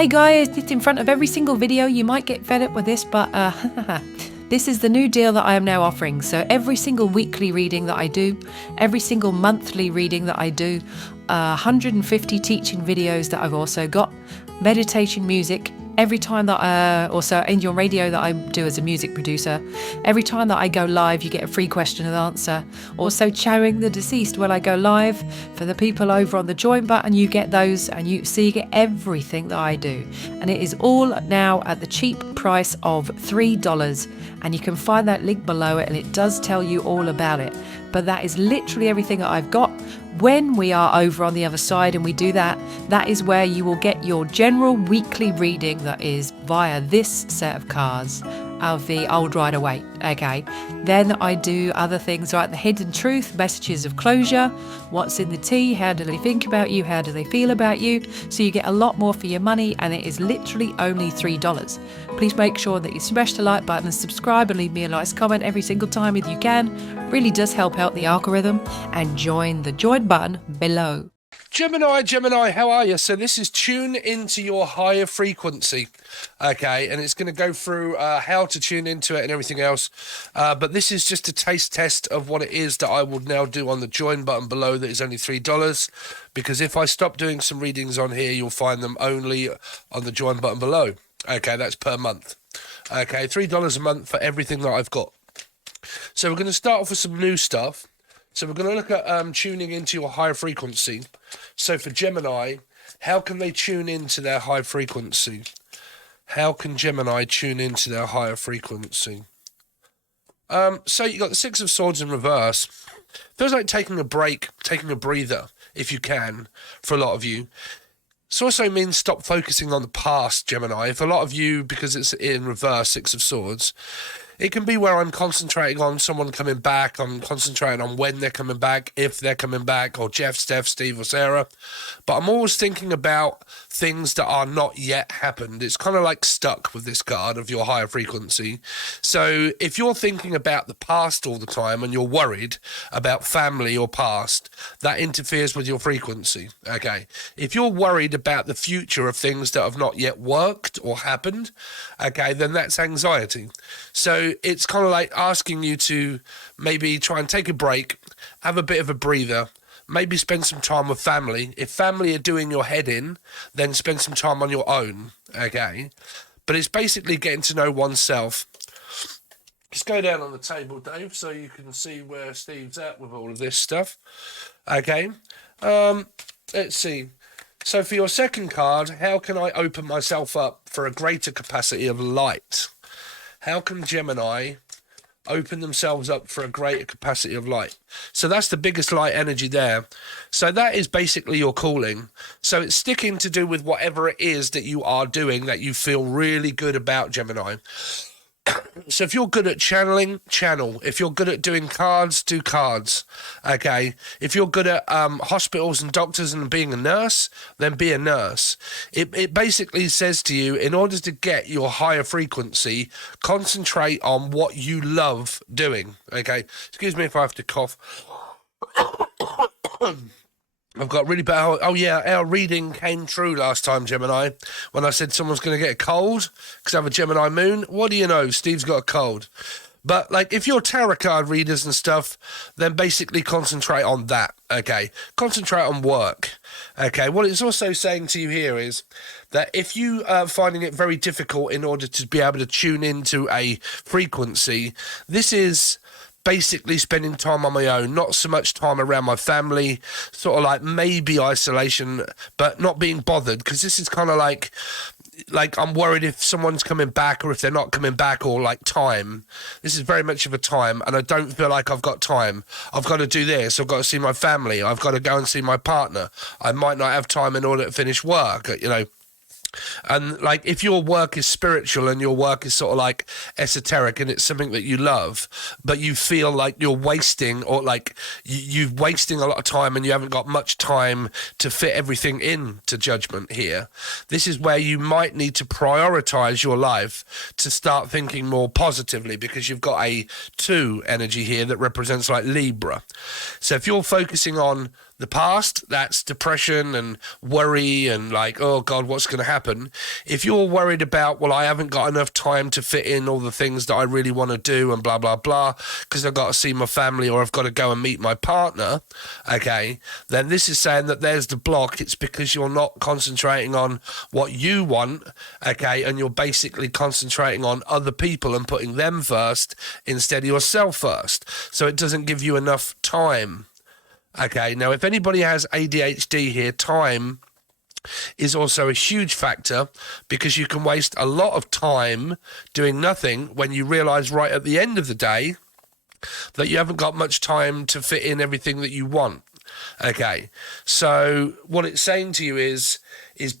Hey guys, it's in front of every single video. You might get fed up with this, but this is the new deal that I am now offering. So every single weekly reading that I do, every single monthly reading that I do, 150 teaching videos that I've also got, meditation music, every time that also Angel Radio that I do as a music producer, every time that I go live you get a free question and answer. Also Chowing the Deceased, when I go live for the people over on the join button, you get those, and you get everything that I do, and it is all now at the cheap price of $3, and you can find that link below it, and it does tell you all about it. But that is literally everything that I've got. When we are over on the other side and we do that, that is where you will get your general weekly reading that is via this set of cards of the Old Rider-Waite. Okay, then I do other things like the hidden truth, messages of closure, what's in the tea, how do they think about you, how do they feel about you. So you get a lot more for your money, and it is literally only $3. Please make sure that you smash the like button and subscribe and leave me a nice comment every single time if you can. Really does help out the algorithm. And join the join button below. Gemini, how are you? So this is tune into your higher frequency, okay, and it's going to go through how to tune into it and everything else, but this is just a taste test of what it is that I will now do on the join button below. That is only $3, because if I stop doing some readings on here, you'll find them only on the join button below. Okay, that's per month. Okay, $3 a month for everything that I've got. So we're going to start off with some new stuff. So we're going to look at tuning into your higher frequency. So for Gemini, how can they tune into their high frequency? How can Gemini tune into their higher frequency? So you got the Six of Swords in reverse. Feels like taking a break, taking a breather, if you can, for a lot of you. This also means stop focusing on the past, Gemini. For a lot of you, because it's in reverse, Six of Swords, it can be where I'm concentrating on someone coming back. I'm concentrating on when they're coming back, if they're coming back, or Jeff, Steph, Steve, or Sarah. But I'm always thinking about things that are not yet happened. It's kind of like stuck with this card of your higher frequency. So if you're thinking about the past all the time and you're worried about family or past, that interferes with your frequency. Okay. If you're worried about the future of things that have not yet worked or happened, okay, then that's anxiety. So it's kind of like asking you to maybe try and take a break, have a bit of a breather, maybe spend some time with family. If family are doing your head in, then spend some time on your own, okay? But it's basically getting to know oneself. Just go down on the table, Dave, so you can see where Steve's at with all of this stuff, okay? Let's see. So for your second card, how can I open myself up for a greater capacity of light? How can Gemini open themselves up for a greater capacity of light? So that's the biggest light energy there. So that is basically your calling. So it's sticking to do with whatever it is that you are doing that you feel really good about, Gemini. So if you're good at channeling, channel. If you're good at doing cards, do cards. Okay. If you're good at hospitals and doctors and being a nurse, then be a nurse. It basically says to you, in order to get your higher frequency, concentrate on what you love doing. Okay. Excuse me if I have to cough. I've got really bad. Oh yeah, our reading came true last time, Gemini, when I said someone's going to get a cold because I have a Gemini moon. What do you know? Steve's got a cold. But like, if you're tarot card readers and stuff, then basically concentrate on that. Okay, concentrate on work. Okay, what it's also saying to you here is that if you are finding it very difficult in order to be able to tune into a frequency, this is basically spending time on my own, not so much time around my family, sort of like maybe isolation, but not being bothered, because this is kind of like I'm worried if someone's coming back or if they're not coming back, or like time. This is very much of a time, and I don't feel like I've got time. I've got to do this. I've got to see my family. I've got to go and see my partner. I might not have time in order to finish work, you know. And like, if your work is spiritual and your work is sort of like esoteric and it's something that you love, but you feel like you're wasting, or like you're wasting a lot of time and you haven't got much time to fit everything into judgment here, this is where you might need to prioritize your life to start thinking more positively, because you've got a 2 energy here that represents like Libra. So if you're focusing on The past, that's depression and worry and like, oh God, what's going to happen? If you're worried about, well, I haven't got enough time to fit in all the things that I really want to do and blah, blah, blah, because I've got to see my family or I've got to go and meet my partner, okay, then this is saying that there's the block. It's because you're not concentrating on what you want, okay, and you're basically concentrating on other people and putting them first instead of yourself first. So it doesn't give you enough time. Okay, now if anybody has ADHD here, time is also a huge factor because you can waste a lot of time doing nothing when you realise right at the end of the day that you haven't got much time to fit in everything that you want. Okay, so what it's saying to you is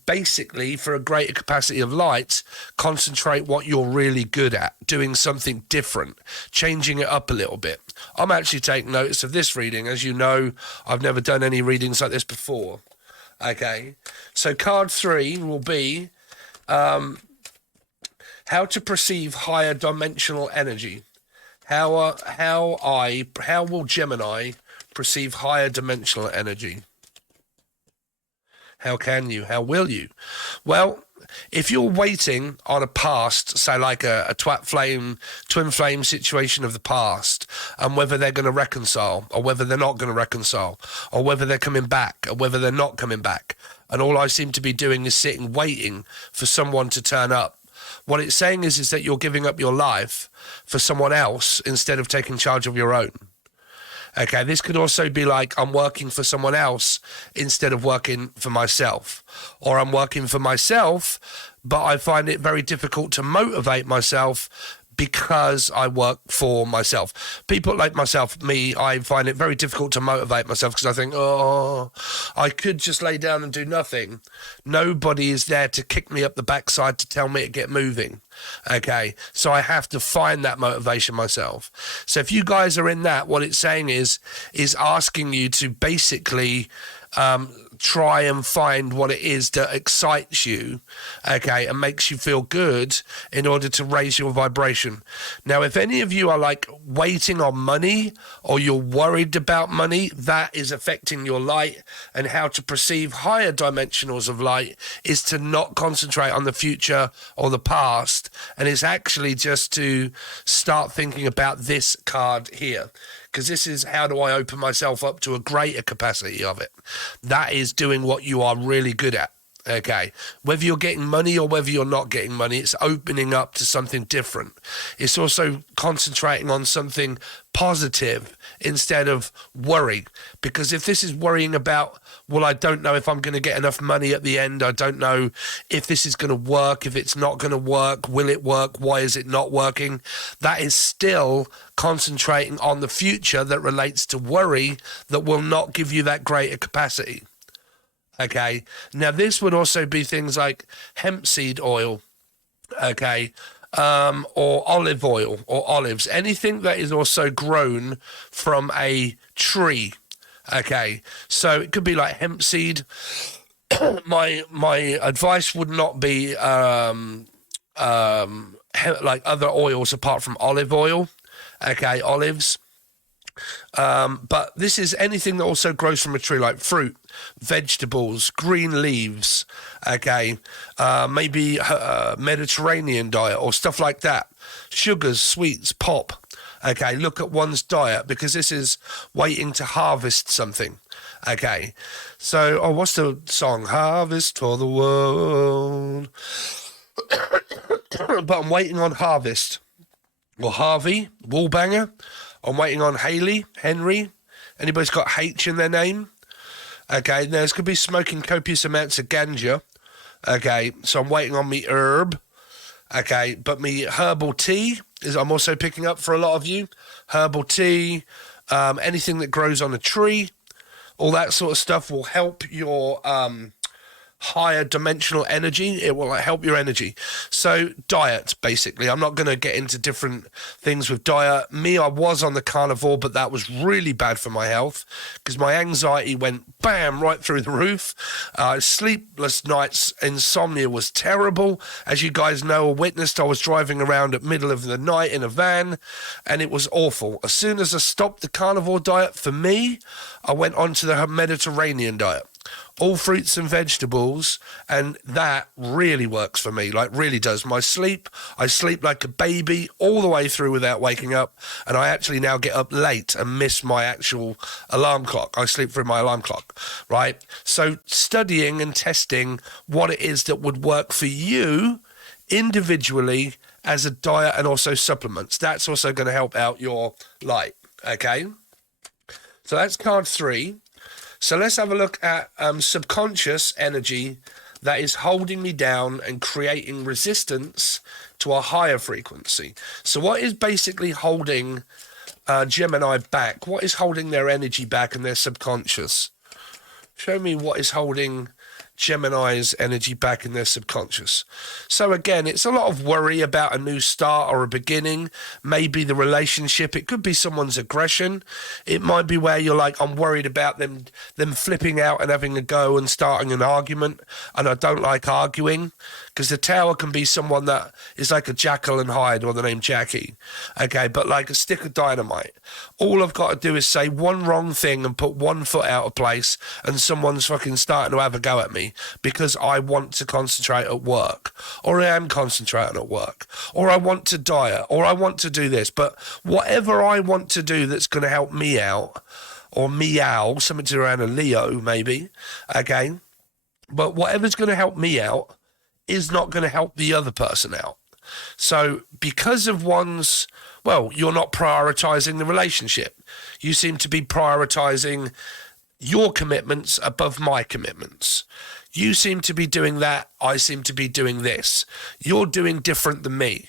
basically for a greater capacity of light, concentrate what you're really good at, doing something different, changing it up a little bit. I'm actually taking notice of this reading. As you know, I've never done any readings like this before. Okay, so card 3 will be how to perceive higher dimensional energy. How will Gemini perceive higher dimensional energy? How can you? How will you? Well, if you're waiting on a past, say like a twin flame situation of the past, and whether they're going to reconcile or whether they're not going to reconcile, or whether they're coming back or whether they're not coming back, and all I seem to be doing is sitting waiting for someone to turn up, what it's saying is that you're giving up your life for someone else instead of taking charge of your own. Okay, this could also be like I'm working for someone else instead of working for myself. Or I'm working for myself, but I find it very difficult to motivate myself because I work for myself. People like myself, me, I find it very difficult to motivate myself because I think, oh, I could just lay down and do nothing. Nobody is there to kick me up the backside to tell me to get moving. Okay, so I have to find that motivation myself. So if you guys are in that, what it's saying is asking you to basically try and find what it is that excites you, okay, and makes you feel good in order to raise your vibration. Now, if any of you are like waiting on money or you're worried about money, that is affecting your light, and how to perceive higher dimensionals of light is to not concentrate on the future or the past, and it's actually just to start thinking about this card here. Because this is how do I open myself up to a greater capacity of it. That is doing what you are really good at, okay? Whether you're getting money or whether you're not getting money, it's opening up to something different. It's also concentrating on something positive instead of worry. Because if this is worrying about, well, I don't know if I'm going to get enough money at the end. I don't know if this is going to work, if it's not going to work. Will it work? Why is it not working? That is still concentrating on the future that relates to worry that will not give you that greater capacity. Okay. Now, this would also be things like hemp seed oil, okay, or olive oil or olives, anything that is also grown from a tree. Okay, so it could be like hemp seed. My advice would not be like other oils apart from olive oil. Okay, olives. But this is anything that also grows from a tree, like fruit, vegetables, green leaves, okay, maybe Mediterranean diet or stuff like that. Sugars, sweets, pop. Okay, look at one's diet, because this is waiting to harvest something. Okay, so, what's the song? Harvest for the world. But I'm waiting on harvest. Or Harvey, Wallbanger. I'm waiting on Haley, Henry. Anybody's got H in their name? Okay, now this could be smoking copious amounts of ganja. Okay, so I'm waiting on me herb. Okay, but me herbal tea is I'm also picking up for a lot of you. Herbal tea, anything that grows on a tree, all that sort of stuff will help your higher dimensional energy. It will like help your energy. So diet, basically. I'm not going to get into different things with diet. I was on the carnivore, but that was really bad for my health because my anxiety went bam right through the roof. Sleepless nights, insomnia was terrible. As you guys know or witnessed, I was driving around at middle of the night in a van, and it was awful. As soon as I stopped the carnivore diet, for me, I went on to the Mediterranean diet. All fruits and vegetables, and that really works for me, like really does. I sleep like a baby all the way through without waking up, and I actually now get up late and miss my actual alarm clock. I sleep through my alarm clock, right? So studying and testing what it is that would work for you individually as a diet and also supplements, that's also going to help out your light, okay? So that's card 3. So let's have a look at subconscious energy that is holding me down and creating resistance to a higher frequency. So what is basically holding Gemini back? What is holding their energy back and their subconscious? Show me what is holding Gemini's energy back in their subconscious. So again, it's a lot of worry about a new start or a beginning, maybe the relationship. It could be someone's aggression. It might be where you're like, I'm worried about them flipping out and having a go and starting an argument, and I don't like arguing, because the Tower can be someone that is like a Jekyll and Hyde, or the name Jackie, okay, but like a stick of dynamite. All I've got to do is say one wrong thing and put one foot out of place, and someone's fucking starting to have a go at me because I want to concentrate at work, or I am concentrating at work, or I want to diet, or I want to do this. But whatever I want to do that's going to help me out, or meow, something to around a Leo maybe, okay, but whatever's going to help me out is not going to help the other person out. So because of one's, well, you're not prioritizing the relationship. You seem to be prioritizing your commitments above my commitments. You seem to be doing that. I seem to be doing this. You're doing different than me.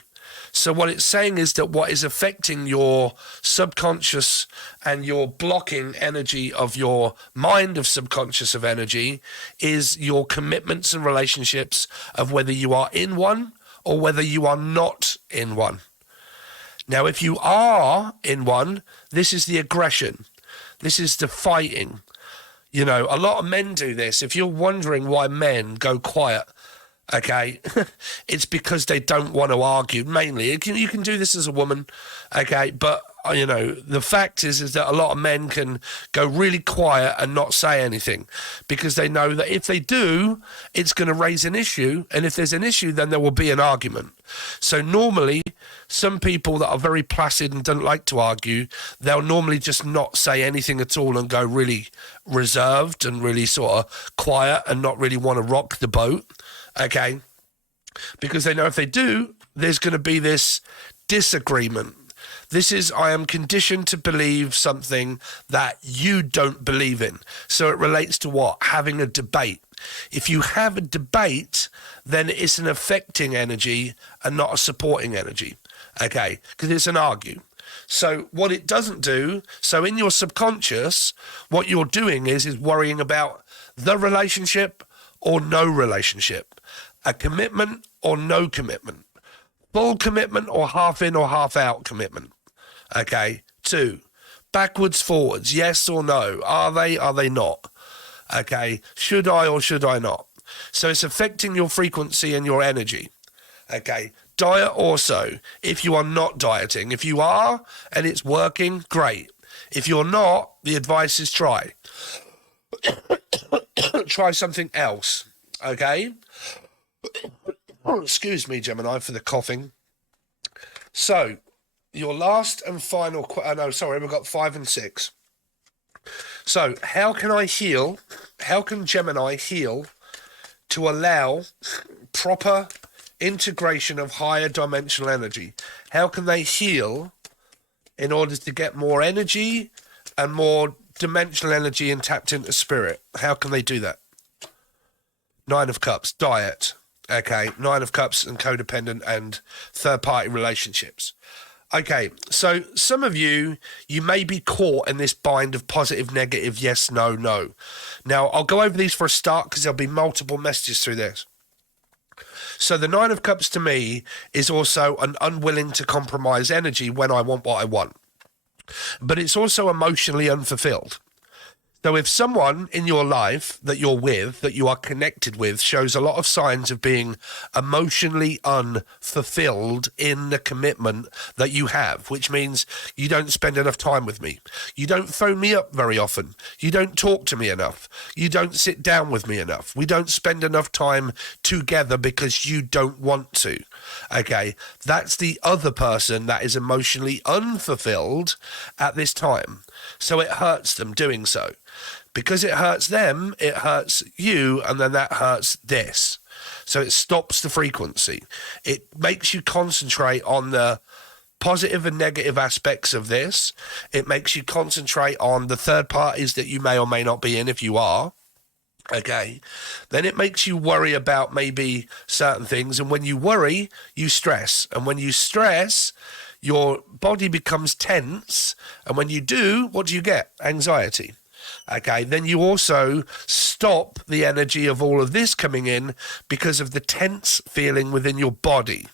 So what it's saying is that what is affecting your subconscious and your blocking energy of your mind of subconscious of energy is your commitments and relationships of whether you are in one or whether you are not in one. Now, if you are in one, this is the aggression. This is the fighting. You know, a lot of men do this. If you're wondering why men go quiet, okay, it's because they don't want to argue, mainly. You can do this as a woman, okay, but, you know, the fact is that a lot of men can go really quiet and not say anything because they know that if they do, it's going to raise an issue, and if there's an issue, then there will be an argument. So normally, some people that are very placid and don't like to argue, they'll normally just not say anything at all and go really reserved and really sort of quiet and not really want to rock the boat, okay? Because they know if they do, there's going to be this disagreement. This is, I am conditioned to believe something that you don't believe in. So it relates to what? Having a debate. If you have a debate, then it's an affecting energy and not a supporting energy, okay? Because it's an argue. So what it doesn't do, so in your subconscious, what you're doing is worrying about the relationship or no relationship, a commitment or no commitment, full commitment or half in or half out commitment, okay? 2, backwards, forwards, yes or no, are they not? Okay, should I or should I not? So it's affecting your frequency and your energy. Okay, diet also, if you are not dieting. If you are and it's working, great. If you're not, the advice is try. Try something else, okay? Excuse me, Gemini, for the coughing. So, your last and final... we've got 5 and 6. So, how can I heal? How can Gemini heal to allow proper integration of higher dimensional energy? How can they heal in order to get more energy and more dimensional energy and tapped into spirit? How can they do that? 9 of Cups, diet. Okay, 9 of Cups and codependent and third-party relationships. Okay, so some of you may be caught in this bind of positive, negative, yes, no, no. Now, I'll go over these for a start because there'll be multiple messages through this. So the Nine of Cups to me is also an unwilling to compromise energy when I want what I want. But it's also emotionally unfulfilled. So if someone in your life that you're with, that you are connected with, shows a lot of signs of being emotionally unfulfilled in the commitment that you have, which means you don't spend enough time with me, you don't phone me up very often, you don't talk to me enough, you don't sit down with me enough, we don't spend enough time together because you don't want to, okay, that's the other person that is emotionally unfulfilled at this time. So it hurts them doing so. Because it hurts them, it hurts you, and then that hurts this. So it stops the frequency. It makes you concentrate on the positive and negative aspects of this. It makes you concentrate on the third parties that you may or may not be in if you are. Okay, then it makes you worry about maybe certain things. And when you worry, you stress. And when you stress, your body becomes tense. And when you do, what do you get? Anxiety. Okay, then you also stop the energy of all of this coming in because of the tense feeling within your body.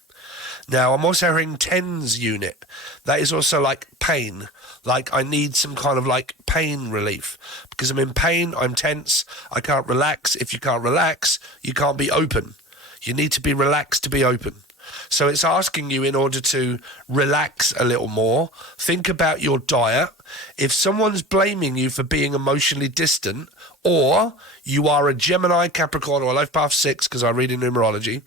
Now, I'm also hearing TENS unit. That is also like pain. Like I need some kind of like pain relief. Because I'm in pain, I'm tense, I can't relax. If you can't relax, you can't be open. You need to be relaxed to be open. So it's asking you, in order to relax a little more, think about your diet. If someone's blaming you for being emotionally distant, or you are a Gemini, Capricorn, or Life Path 6, because I read in numerology,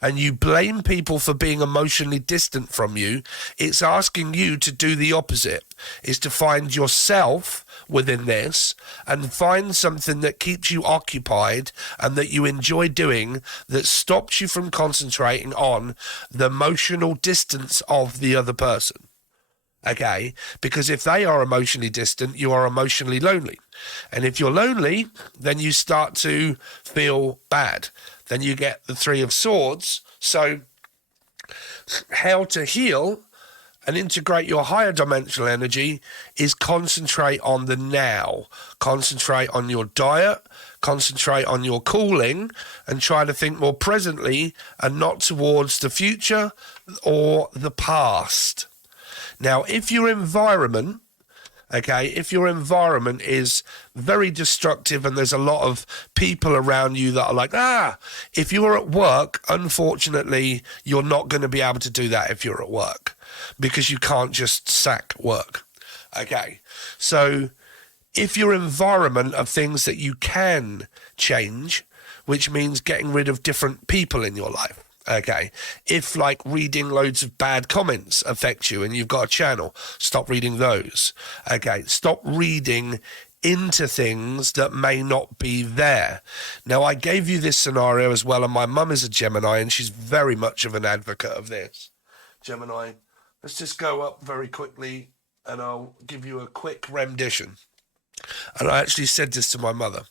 and you blame people for being emotionally distant from you, it's asking you to do the opposite, is to find yourself within this and find something that keeps you occupied and that you enjoy doing, that stops you from concentrating on the emotional distance of the other person. Okay, because if they are emotionally distant, you are emotionally lonely. And if you're lonely, then you start to feel bad. Then you get the Three of Swords. So how to heal and integrate your higher dimensional energy is concentrate on the now. Concentrate on your diet, concentrate on your calling, and try to think more presently and not towards the future or the past. Now, if your environment, if your environment is very destructive and there's a lot of people around you that are like, if you're at work, unfortunately, you're not going to be able to do that if you're at work, because you can't just sack work. Okay, so if your environment of things that you can change, which means getting rid of different people in your life. Okay, if like reading loads of bad comments affects you and you've got a channel, stop reading those. Okay, stop reading into things that may not be there. Now, I gave you this scenario as well, and my mum is a Gemini and she's very much of an advocate of this. Gemini, let's just go up very quickly and I'll give you a quick rendition. And I actually said this to my mother.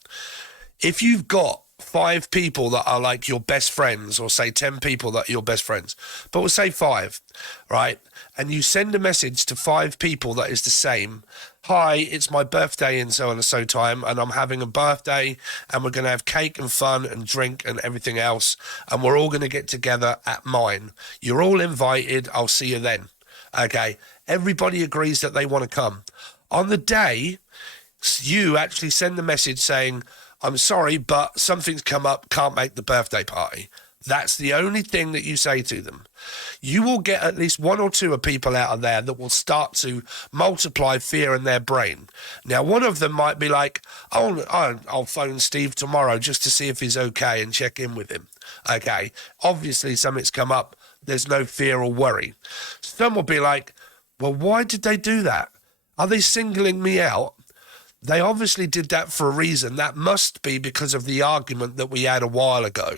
If you've got 5 people that are like your best friends, or say 10 people that are your best friends, but we'll say 5, right? And you send a message to 5 people that is the same. Hi, it's my birthday in so and so time, and I'm having a birthday, and we're going to have cake and fun and drink and everything else, and we're all going to get together at mine. You're all invited. I'll see you then. Okay. Everybody agrees that they want to come. On the day, you actually send the message saying, I'm sorry, but something's come up, can't make the birthday party. That's the only thing that you say to them. You will get at least 1 or 2 of people out of there that will start to multiply fear in their brain. Now, one of them might be like, I'll phone Steve tomorrow just to see if he's okay and check in with him. Okay, obviously something's come up. There's no fear or worry. Some will be like, well, why did they do that? Are they singling me out? They obviously did that for a reason. That must be because of the argument that we had a while ago,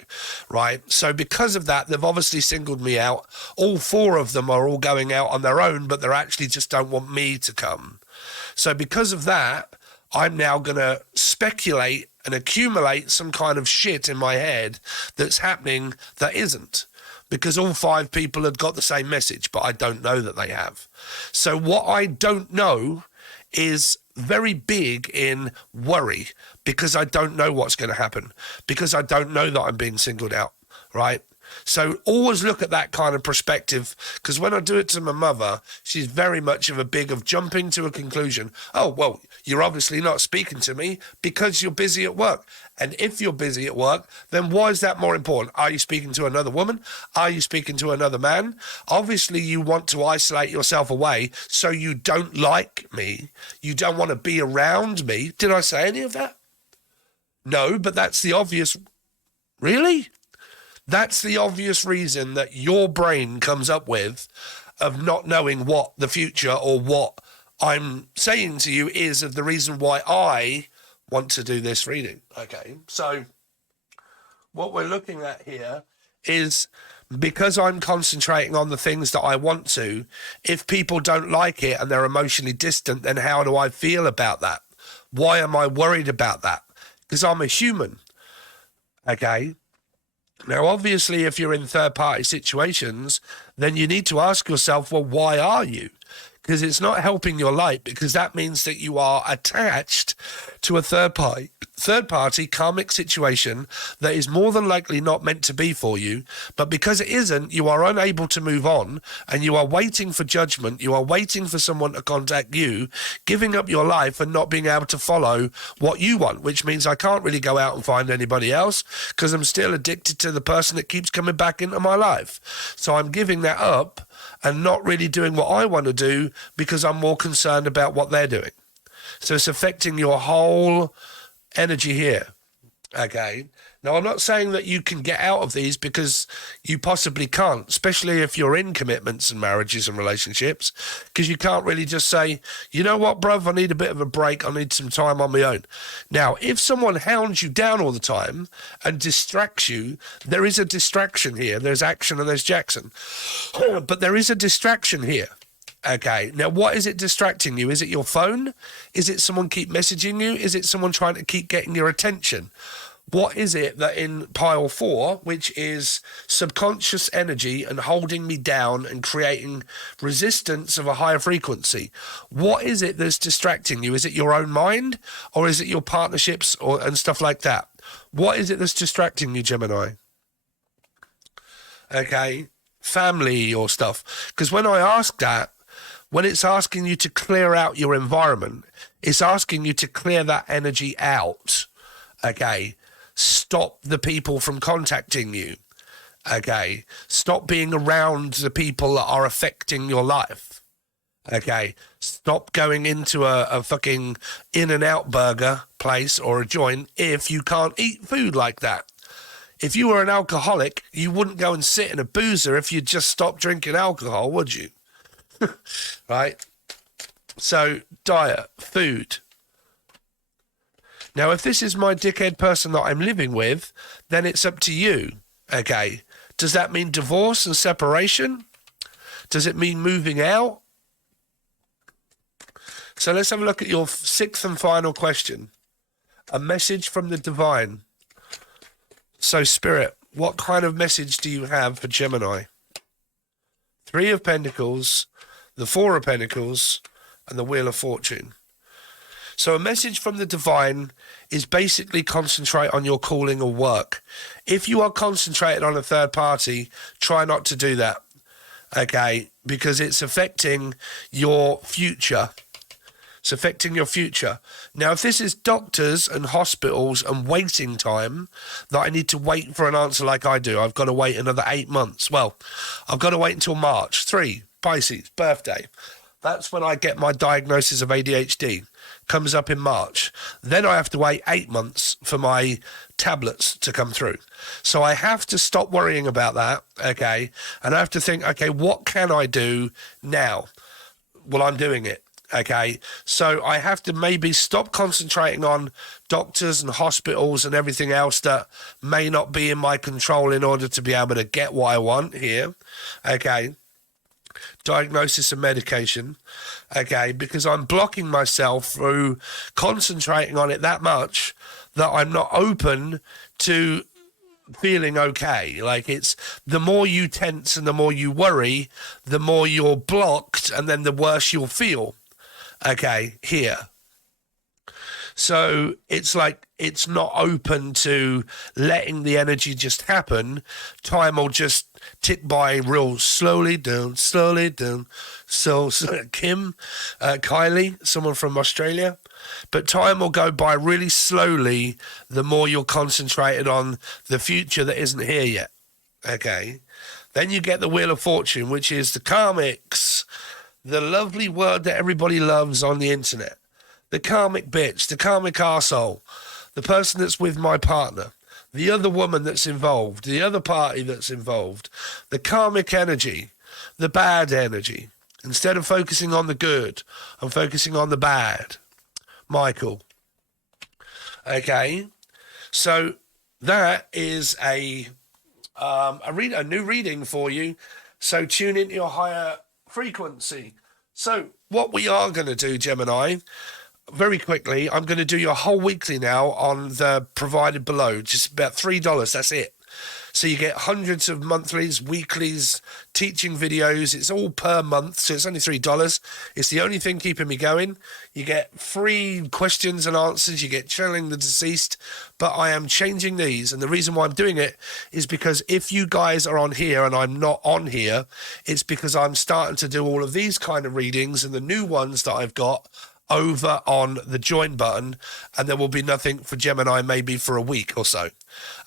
right? So because of that, they've obviously singled me out. All 4 of them are all going out on their own, but they actually just don't want me to come. So because of that, I'm now going to speculate and accumulate some kind of shit in my head that's happening that isn't. Because all 5 people had got the same message, but I don't know that they have. So what I don't know is very big in worry, because I don't know what's going to happen, because I don't know that I'm being singled out, right? So always look at that kind of perspective, because when I do it to my mother, she's very much of a big of jumping to a conclusion. Oh, well, you're obviously not speaking to me because you're busy at work. And if you're busy at work, then why is that more important? Are you speaking to another woman? Are you speaking to another man? Obviously, you want to isolate yourself away, so you don't like me. You don't want to be around me. Did I say any of that? No, but that's the obvious. Really? That's the obvious reason that your brain comes up with of not knowing what the future or what I'm saying to you is of the reason why I want to do this reading. Okay, so what we're looking at here is, because I'm concentrating on the things that I want to, if people don't like it and they're emotionally distant, then how do I feel about that? Why am I worried about that? Because I'm a human, okay? Now, obviously, if you're in third-party situations, then you need to ask yourself, well, why are you? Because it's not helping your light, because that means that you are attached to a third-party karmic situation that is more than likely not meant to be for you. But because it isn't, you are unable to move on, and you are waiting for judgment. You are waiting for someone to contact you, giving up your life and not being able to follow what you want, which means I can't really go out and find anybody else because I'm still addicted to the person that keeps coming back into my life. So I'm giving that up and not really doing what I want to do because I'm more concerned about what they're doing. So it's affecting your whole energy here, okay? Now, I'm not saying that you can get out of these, because you possibly can't, especially if you're in commitments and marriages and relationships, because you can't really just say, you know what, bruv, I need a bit of a break. I need some time on my own. Now, if someone hounds you down all the time and distracts you, there is a distraction here. There's action and there's Jackson. But there is a distraction here. Okay, now what is it distracting you? Is it your phone? Is it someone keep messaging you? Is it someone trying to keep getting your attention? What is it that in pile 4, which is subconscious energy and holding me down and creating resistance of a higher frequency? What is it that's distracting you? Is it your own mind, or is it your partnerships and stuff like that? What is it that's distracting you, Gemini? Okay, family or stuff. Because when I ask that, when it's asking you to clear out your environment, it's asking you to clear that energy out, okay? Stop the people from contacting you, okay? Stop being around the people that are affecting your life, okay? Stop going into a fucking In-N-Out burger place or a joint if you can't eat food like that. If you were an alcoholic, you wouldn't go and sit in a boozer if you just stopped drinking alcohol, would you? Right? So, diet, food. Now, if this is my dickhead person that I'm living with, then it's up to you, okay? Does that mean divorce and separation? Does it mean moving out? So let's have a look at your 6th and final question. A message from the divine. So, Spirit, what kind of message do you have for Gemini? 3 of Pentacles, the 4 of Pentacles, and the Wheel of Fortune. So a message from the divine is basically concentrate on your calling or work. If you are concentrated on a third party, try not to do that, okay? Because it's affecting your future. It's affecting your future. Now, if this is doctors and hospitals and waiting time, that I need to wait for an answer like I do, I've got to wait another 8 months. Well, I've got to wait until March. 3, Pisces, birthday. That's when I get my diagnosis of ADHD. Comes up in March. Then I have to wait 8 months for my tablets to come through. So I have to stop worrying about that, okay? And I have to think, okay, what can I do now? Well, I'm doing it. Okay, so I have to maybe stop concentrating on doctors and hospitals and everything else that may not be in my control in order to be able to get what I want here. Okay, diagnosis and medication. Okay, because I'm blocking myself through concentrating on it that much that I'm not open to feeling okay. Like, it's the more you tense and the more you worry, the more you're blocked, and then the worse you'll feel. Okay, here. So it's like it's not open to letting the energy just happen. Time will just tick by real slowly down, slowly down. So Kylie, someone from Australia. But time will go by really slowly the more you're concentrated on the future that isn't here yet. Okay? Then you get the Wheel of Fortune, which is the karmics, the lovely word that everybody loves on the internet. The karmic bitch, the karmic arsehole, the person that's with my partner, the other woman that's involved, the other party that's involved, the karmic energy, the bad energy. Instead of focusing on the good, I'm focusing on the bad. Michael. Okay, so that is a new reading for you. So tune into your higher frequency. So what we are going to do, Gemini, very quickly, I'm going to do your whole weekly now on the provided below, just about $3. That's it. So you get hundreds of monthlies, weeklies, teaching videos. It's all per month, so it's only $3. It's the only thing keeping me going. You get free questions and answers. You get channeling the deceased. But I am changing these, and the reason why I'm doing it is because if you guys are on here and I'm not on here, it's because I'm starting to do all of these kind of readings and the new ones that I've got over on the join button, and there will be nothing for Gemini maybe for a week or so.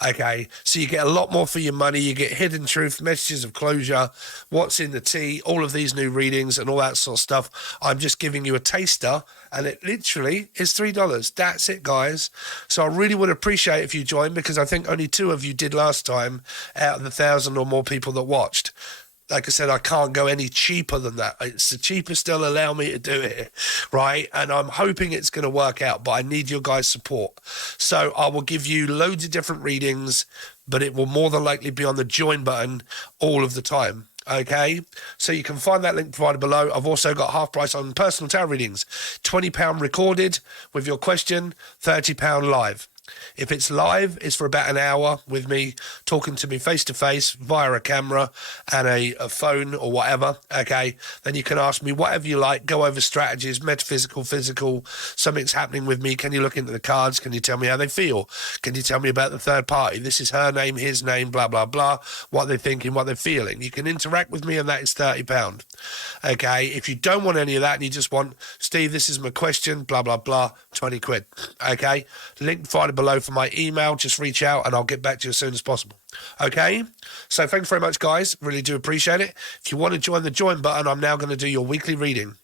Okay, so you get a lot more for your money. You get hidden truth, messages of closure, what's in the tea, all of these new readings and all that sort of stuff. I'm just giving you a taster, and it literally is $3. That's it, guys. So I really would appreciate if you join, because I think only 2 of you did last time out of the 1,000 or more people that watched. Like I said, I can't go any cheaper than that. It's the cheapest they'll allow me to do it, right? And I'm hoping it's going to work out, but I need your guys' support. So I will give you loads of different readings, but it will more than likely be on the join button all of the time. Okay, so you can find that link provided below. I've also got half price on personal tarot readings, £20 recorded with your question, £30 live. If it's live, it's for about an hour with me talking to me face to face via a camera and a phone or whatever. Okay, then you can ask me whatever you like, go over strategies, metaphysical, physical, something's happening with me. Can you look into the cards? Can you tell me how they feel? Can you tell me about the third party? This is her name, his name, blah, blah, blah, what they're thinking, what they're feeling. You can interact with me, and that is £30. Okay, if you don't want any of that and you just want, Steve, this is my question, blah, blah, blah, 20 quid. Okay, link provided below for my email. Just reach out and I'll get back to you as soon as possible. Okay, so thanks very much, guys. Really do appreciate it. If you want to join the join button, I'm now going to do your weekly reading.